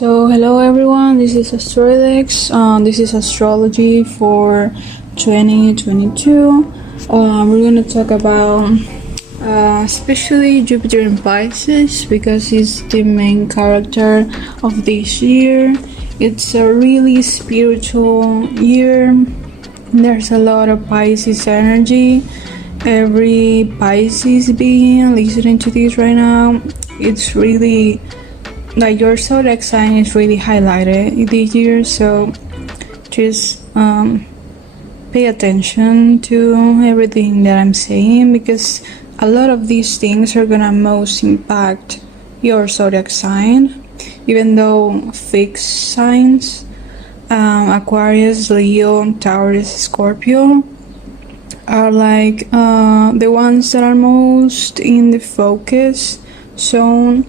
So hello everyone, this is Astrology. This is Astrology for 2022. We're gonna talk about especially Jupiter in Pisces because it's the main character of this year. It's a really spiritual year. There's a lot of Pisces energy. Every Pisces being listening to this right now, it's really like your zodiac sign is really highlighted this year, so just pay attention to everything that I'm saying, because a lot of these things are gonna most impact your zodiac sign, even though fixed signs, Aquarius, Leo, Taurus, Scorpio are like the ones that are most in the focus zone,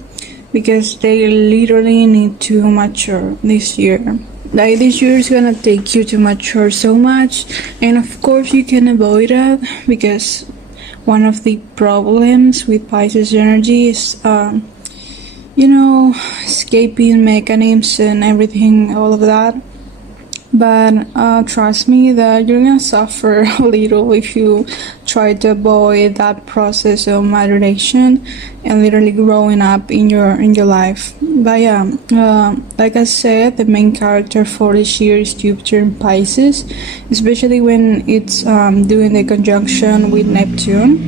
because they literally need to mature this year. Like, this year is gonna take you to mature so much, and of course you can avoid that, because one of the problems with Pisces energy is escaping mechanisms and everything, all of that. But trust me that you're gonna suffer a little if you try to avoid that process of maturation and literally growing up in your life. But yeah, like I said, the main character for this year is Jupiter in Pisces, especially when it's doing the conjunction with Neptune.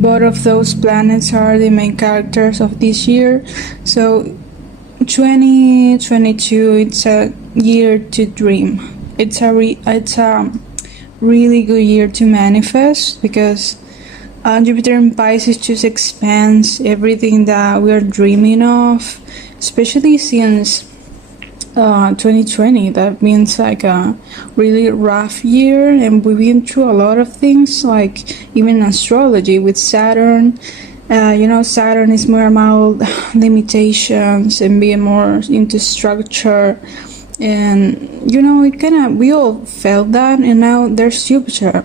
Both of those planets are the main characters of this year. So 2022, it's a year to dream. It's a really good year to manifest, because Jupiter in Pisces just expands everything that we are dreaming of, especially since 2020. That means like a really rough year, and we've been through a lot of things, like even astrology with Saturn. Saturn is more about limitations and being more into structure, and we all felt that, and now there's Jupiter.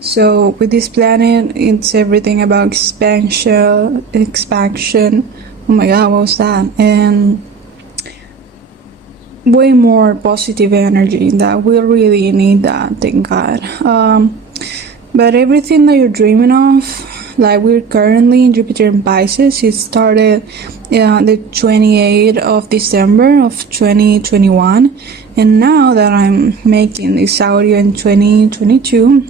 So with this planet, it's everything about expansion. Oh my god, what was that? And way more positive energy, that we really need that, thank God. But everything that you're dreaming of, like we're currently in Jupiter in Pisces, it started the 28th of December of 2021, and now that I'm making this audio in 2022,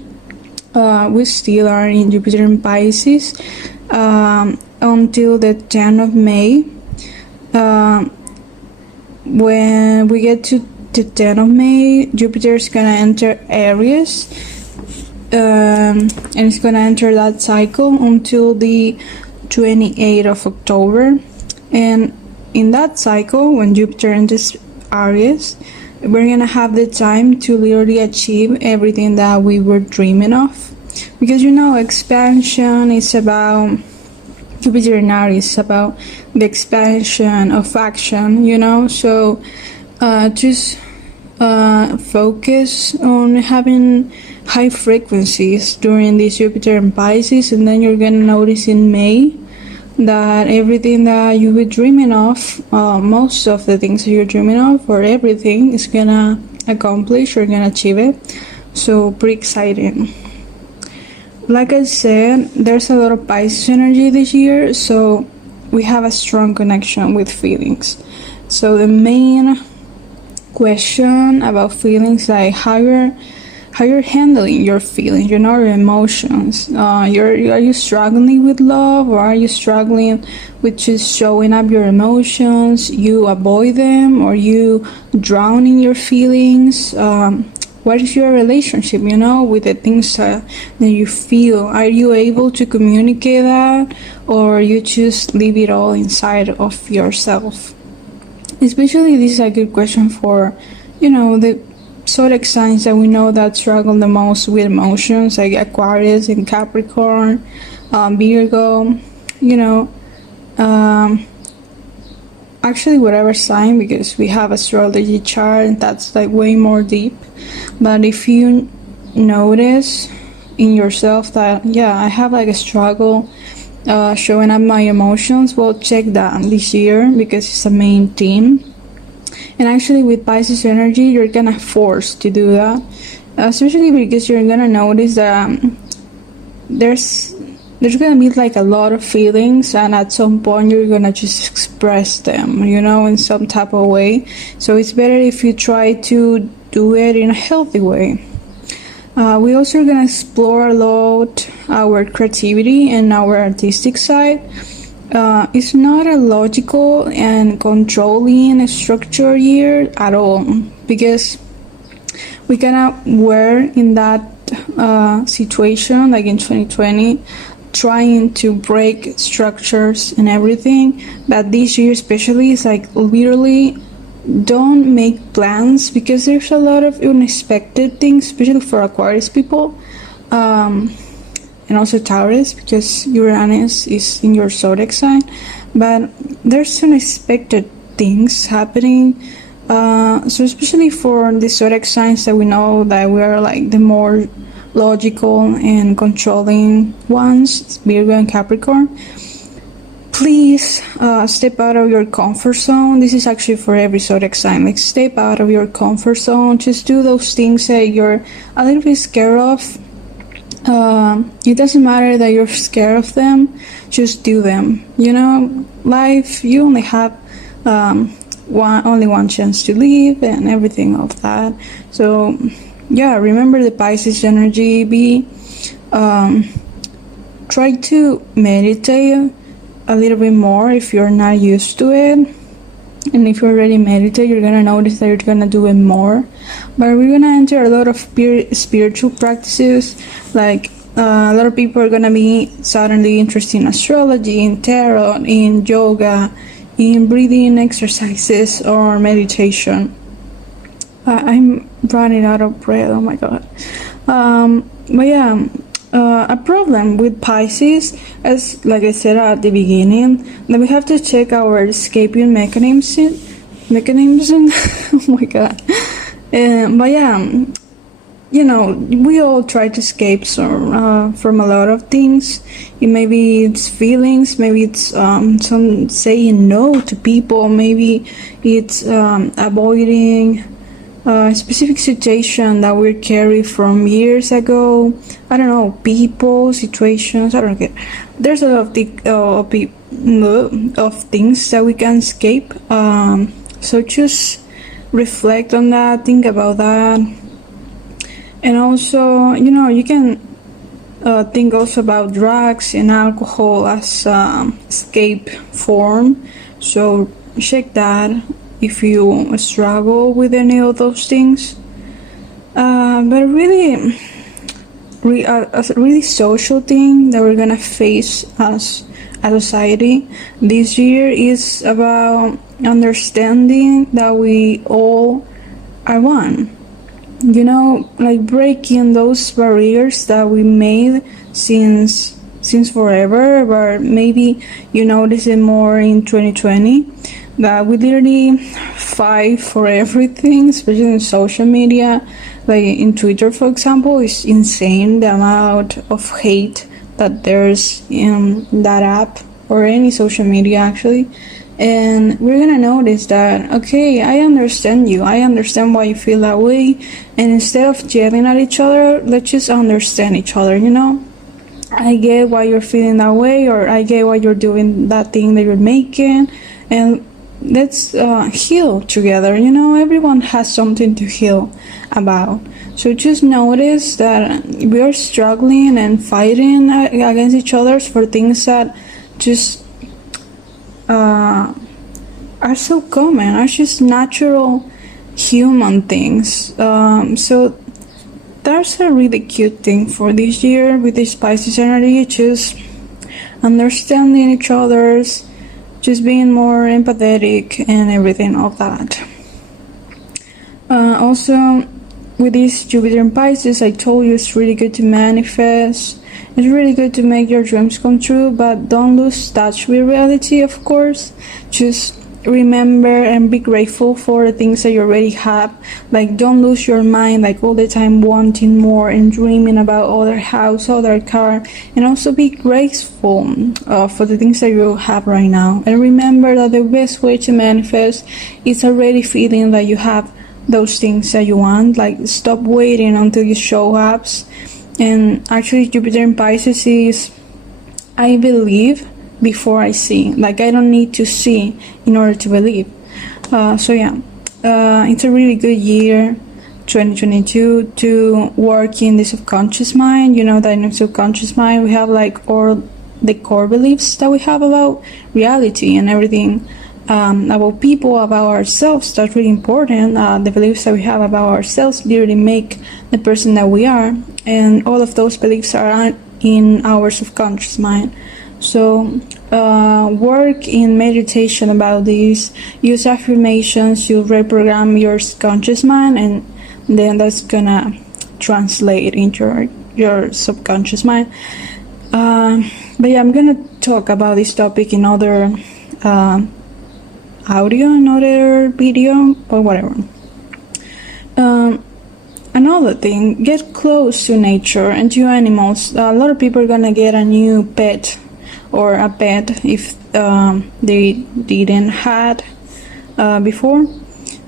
we still are in Jupiter in Pisces until the 10th of May. When we get to the 10th of May, Jupiter is gonna enter Aries, and it's gonna enter that cycle until the 28th of October. And in that cycle, when Jupiter enters Aries, we're gonna have the time to literally achieve everything that we were dreaming of, because expansion is about Jupiter in Aries, is about the expansion of action, so just focus on having high frequencies during this Jupiter in Pisces, and then you're gonna notice in May that everything that you were dreaming of, most of the things that you're dreaming of, or everything, is gonna accomplish or gonna achieve it. So pretty exciting. Like I said, there's a lot of Pisces energy this year, so we have a strong connection with feelings. So the main question about feelings, like how you're handling your feelings, your emotions. Are you struggling with love, or are you struggling with just showing up your emotions? You avoid them, or you drown in your feelings? What is your relationship, with the things that you feel? Are you able to communicate that, or you just leave it all inside of yourself? Especially, this is a good question for, the zodiac signs that we know that struggle the most with emotions, like Aquarius and Capricorn, Virgo, actually whatever sign, because we have astrology chart that's like way more deep. But if you notice in yourself that, I have like a struggle showing up my emotions, well, check that this year because it's a main theme. And actually with Pisces energy, you're gonna force to do that, especially because you're gonna notice that there's gonna be like a lot of feelings, and at some point you're gonna just express them, in some type of way. So it's better if you try to do it in a healthy way. We also are gonna explore a lot our creativity and our artistic side. It's not a logical and controlling structure year at all, because we cannot were in that situation like in 2020, trying to break structures and everything. But this year especially is like literally don't make plans, because there's a lot of unexpected things, especially for Aquarius people, and also Taurus, because Uranus is in your zodiac sign. But there's unexpected things happening, so especially for the zodiac signs that we know that we are like the more logical and controlling ones, Virgo and Capricorn. Please step out of your comfort zone. This is actually for every zodiac sign. Like, step out of your comfort zone. Just do those things that you're a little bit scared of. It doesn't matter that you're scared of them. Just do them. Life, you only have only one chance to live, and everything of that. So yeah, remember the Pisces energy. Try to meditate a little bit more if you're not used to it, and if you already meditate, you're gonna notice that you're gonna do it more. But we're gonna enter a lot of spiritual practices. Like a lot of people are gonna be suddenly interested in astrology, in tarot, in yoga, in breathing exercises, or meditation. I'm running out of breath, oh my god. But yeah, a problem with Pisces is, like I said at the beginning, that we have to check our escaping mechanism. Oh my god. But yeah, we all try to escape from a lot of things. Maybe it's feelings, maybe it's some saying no to people, maybe it's avoiding a specific situation that we carry from years ago. I don't know, people, situations, I don't get. There's a lot of things that we can escape. So just reflect on that, think about that. And also, you can think also about drugs and alcohol as escape form. So check that if you struggle with any of those things. But really, a really social thing that we're gonna face as a society this year is about understanding that we all are one. Like breaking those barriers that we made since forever, but maybe you notice it more in 2020, that we literally fight for everything, especially in social media. Like in Twitter, for example, it's insane the amount of hate that there's in that app, or any social media actually. And we're gonna notice that, okay, I understand you, I understand why you feel that way, and instead of yelling at each other, let's just understand each other. I get why you're feeling that way, or I get why you're doing that thing that you're making, and let's heal together. Everyone has something to heal about. So just notice that we are struggling and fighting against each other for things that just are so common, are just natural human things. So that's a really cute thing for this year with this Pisces energy, just understanding each other's, just being more empathetic and everything of that. Also, with this Jupiter in Pisces, I told you it's really good to manifest. It's really good to make your dreams come true, but don't lose touch with reality, of course. Just remember and be grateful for the things that you already have. Like, don't lose your mind like all the time wanting more and dreaming about other house, other car, and also be grateful for the things that you have right now. And remember that the best way to manifest is already feeling that you have those things that you want. Like, stop waiting until you show up. And actually, Jupiter in Pisces is, I believe before I see. Like, I don't need to see in order to believe. So yeah, it's a really good year, 2022, to work in the subconscious mind. You know that in the subconscious mind we have like all the core beliefs that we have about reality and everything, about people, about ourselves. That's really important. The beliefs that we have about ourselves literally make the person that we are, and all of those beliefs are in our subconscious mind. So work in meditation about this, use affirmations, you reprogram your subconscious mind, and then that's gonna translate into your subconscious mind. But yeah, I'm gonna talk about this topic in other audio, another video, or whatever. Another thing, get close to nature and to animals. A lot of people are gonna get a new pet or a pet if they didn't had before,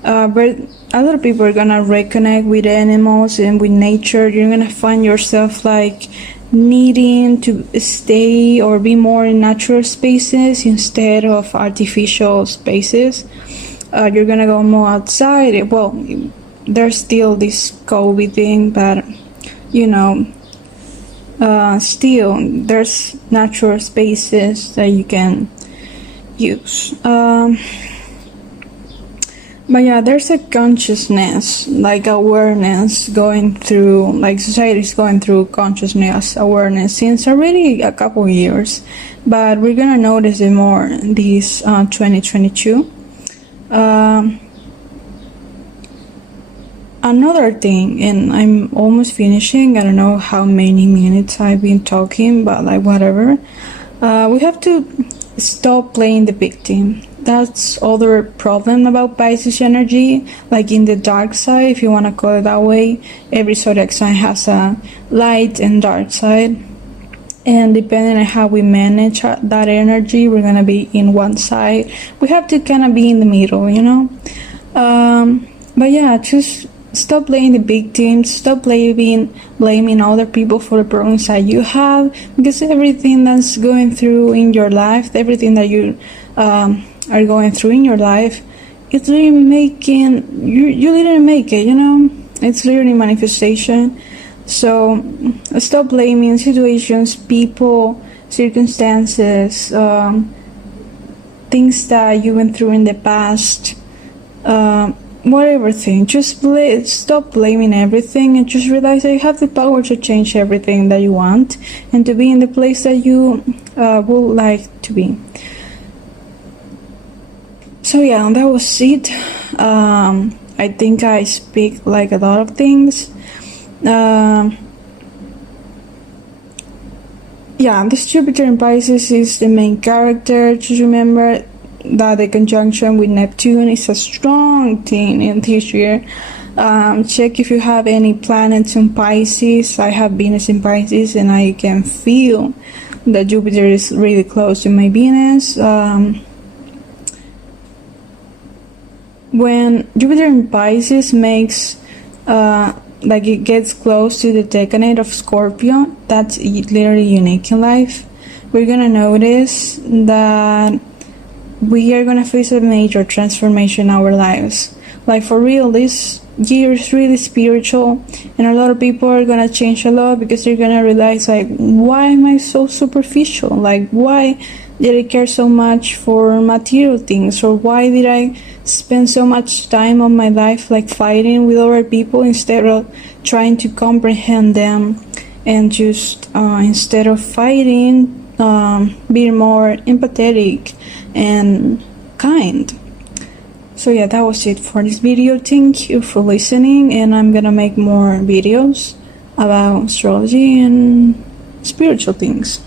but a lot of people are gonna reconnect with animals and with nature. You're gonna find yourself like needing to stay or be more in natural spaces instead of artificial spaces. You're gonna go more outside. Well, there's still this COVID thing, but you know, still there's natural spaces that you can use. But yeah, there's a consciousness, like awareness going through, like society is going through consciousness awareness since already a couple of years, but we're gonna notice it more this 2022. Another thing, and I'm almost finishing, I don't know how many minutes I've been talking, but like whatever, we have to stop playing the victim. That's other problem about Pisces energy, like in the dark side, if you want to call it that way. Every zodiac sign has a light and dark side, and depending on how we manage that energy, we're gonna be in one side. We have to kind of be in the middle, you know. But yeah, just stop playing the victim. Stop blaming other people for the problems that you have, because everything that's going through in your life, everything that you are going through in your life, it's really making you literally make it, you know. It's literally manifestation. So stop blaming situations, people, circumstances, things that you went through in the past, whatever thing. Just stop blaming everything and just realize that you have the power to change everything that you want and to be in the place that you would like to be. So yeah, that was it. I think I speak like a lot of things. Yeah, this Jupiter in Pisces is the main character. Just remember that the conjunction with Neptune is a strong thing in this year. Check if you have any planets in Pisces. I have Venus in Pisces, and I can feel that Jupiter is really close to my Venus. When Jupiter in Pisces makes like it gets close to the decade of Scorpio, that's literally unique in life. We're gonna notice that we are gonna face a major transformation in our lives. Like for real, this year is really spiritual, and a lot of people are gonna change a lot because they're gonna realize, like, why am I so superficial? Like, why did I care so much for material things? Or why did I spend so much time of my life like fighting with other people instead of trying to comprehend them, and just instead of fighting, be more empathetic and kind. So yeah, that was it for this video. Thank you for listening, and I'm gonna make more videos about astrology and spiritual things.